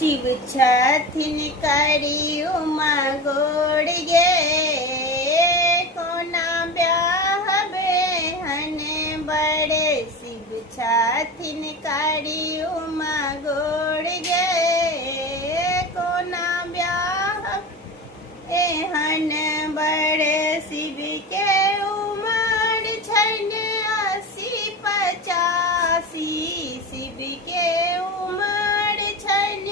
शिव छथिन करी उमा गोड़ गे कोना ब्याह बेहन बड़े शिव छथिन करी उमा गोड़ गे कोना ब्याह एहन बड़े शिव के उमर छन 80-85 शिव के उमर छन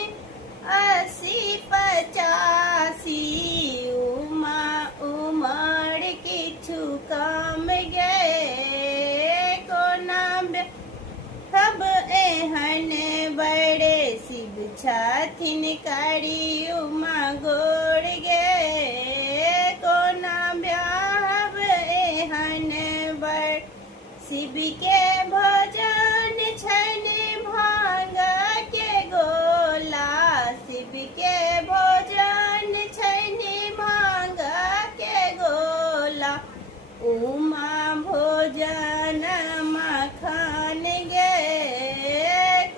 80-85 उमा उमर किछु कम गे कोना सब एहन बड़े शिव छथिन करी उमा गोड़ गे कोना ब्याह एहन बड़ शिव के भोजन छन भांग के गोला शिव के भोजन छन भांग के गोला उमा भोजन मखन गे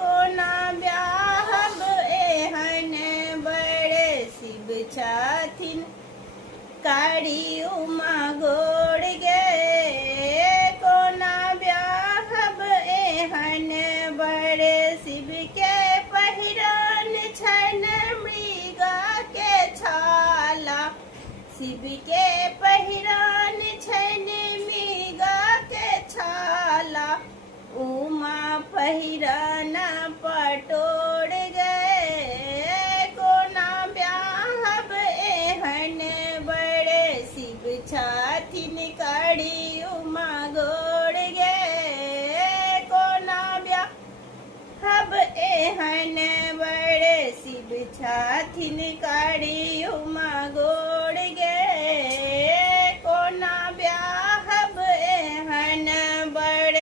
कोना ब्याह एहन बड़े शिव छथिन करी उमा गोड़ गे कोना ब्याह एहन बड़े शिव के पहिरन छन मृग के छाला शिव के पहिरन छन मृग के छाला उमा पहिरन पटोड़ गए कोना ब्याह एहन बड़े शिव छथिन करी उमा गोड़ गे कोना ब्याह एहन बड़े शिव छथिन करी उमा